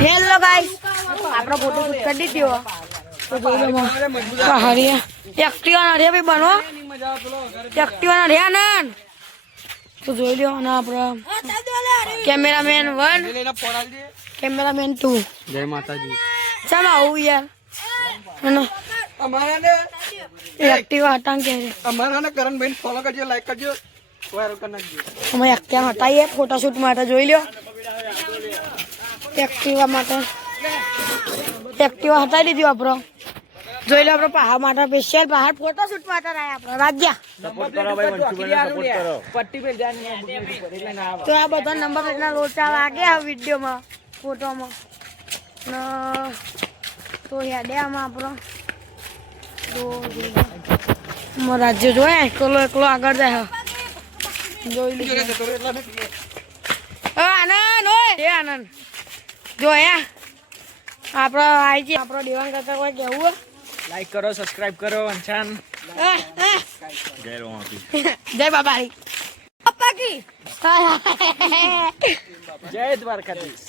hello guys આપણો photo shoot કરી દીધો તો જોઈ લો હરિયા એક્ટિવા ના રે ભાઈ બનો એક્ટિવા ના રે આનંદ તો જોઈ લો અને આપણો કેમેરામેન 1 કેમેરામેન 2 જય માતાજી ચાલો આવું યાર અને અમારાને એક્ટિવા હટાન કે અમારાને કરણભાઈ ફોલો કરજો લાઈક કરજો વાયરલ કરી નાખજો અમે એક્ટિવા હટાઈએ ફોટોશૂટ માટે જોઈ લો એક્ટિવા માટે એક્ટિવા હટાવી દીધી આપણો જોઈ લો આપણો પહાડ માટે સ્પેશિયલ પહાડ ફોટોશૂટ માટે રહ્યા આપણો રાજ્ય સપોર્ટ કરો ભાઈ વંશુભાઈને સપોર્ટ કરો પટ્ટી પે જાન એટલે ના આવે તો આ બધા નંબર પ્લેટના લોચા લાગે આ વિડીયોમાં ફોટોમાં ને તો હેડે આમાં આપણો તો રાજ્ય જોયા એકલો એકલો આગળ જાય જોઈ લીધું આનંદ ઓય એ આનંદ જોયા આપણો આઈ જી આપણો દેવાંગ કરતા કોઈ કેવું લાઈક કરો સબસ્ક્રાઇબ કરો વંશાન જય રોમાપી જય બાબારી પપ્પાકી જય દ્વારકાધીશ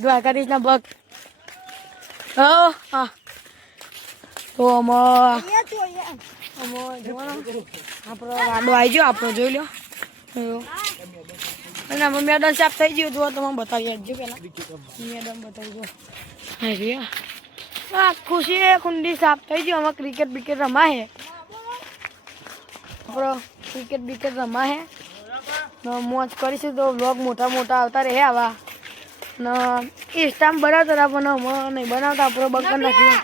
દ્વારકાધીશ ના ભક્ત હા તો આપણો વાડો આવી ગયો આપણો જોઈ લો અને આમાં મેદાન સાફ થઈ ગયું જો તમે બતાવી આપજો પેલા મેદાન બતાવી દો હા ખુશી કુંડી સાફ થઈ ગયું આમાં ક્રિકેટ બિકેટ રમાય આપણો ક્રિકેટ બિકેટ રમાય મોજ કરીશું તો વ્લોગ મોટા મોટા આવતા રહે આવા ને ઇન્સ્ટામ બનાવતા હતા પણ નહીં બનાવતા આપણો બંધ કરી નાખ્યું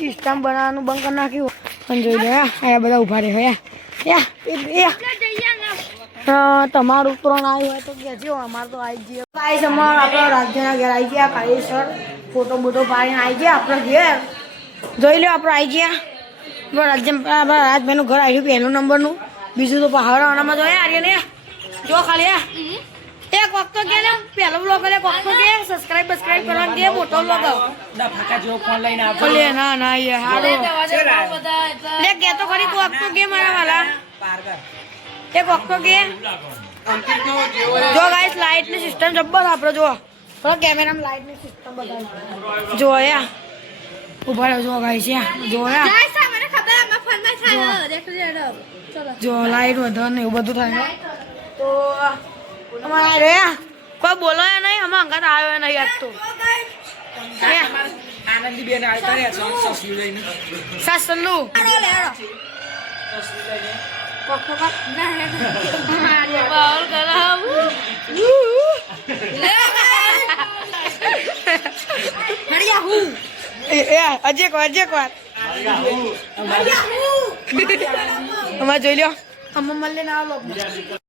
ઇન્સ્ટામ બનાવવાનું બંધ કરી નાખ્યું પણ જોઈ લો આ બધા ઉભા રહે તમારું ઉતરણ આવ્યું હોય તો કહેજો અમારે તો આવી ગયો ગાઈસ અમારે આપણો રાજ્યના ઘેર આવી ગયા કાળેશ્વર ફોટો બોટો પાડીને આવી ગયા આપણો ઘેર જોઈ લો આપણે આવી ગયા રાજ્ય રાજભાઈનું ઘર આવ્યું પહેલું નંબરનું બીજું તો પહાડવાનામાં જોયા આર્ય ને જો ખાલી એક વખત કે ને પહેલો બ્લોગ એટલે વખત કે સબસ્ક્રાઇબ કરવા દે મોટો બ્લોગ ફાકા જેવો ફોન લઈને આવજો ભલે ના એ હાલો લે કે તો ખરી કો વખત કે મારા વાલા એક વખત કે જો ગાઈસ લાઈટ ની સિસ્ટમ જબ્બર આપણો જો થોડો કેમેરામાં લાઈટ ની સિસ્ટમ બતાવી જોયા ઉભા રહો જો ગાઈસ જોયા જો લાઈટ વધારે ને એવું બધું થાય તો અમારે રે કોઈ બોલો નહીં અમે અંગાત આવ્યો નહીં આજ તો આનંદી બેન આવતા રહ્યા સસલું લઈને સસલું અજય કો અમારે જોઈ લો અમે મળીને આવો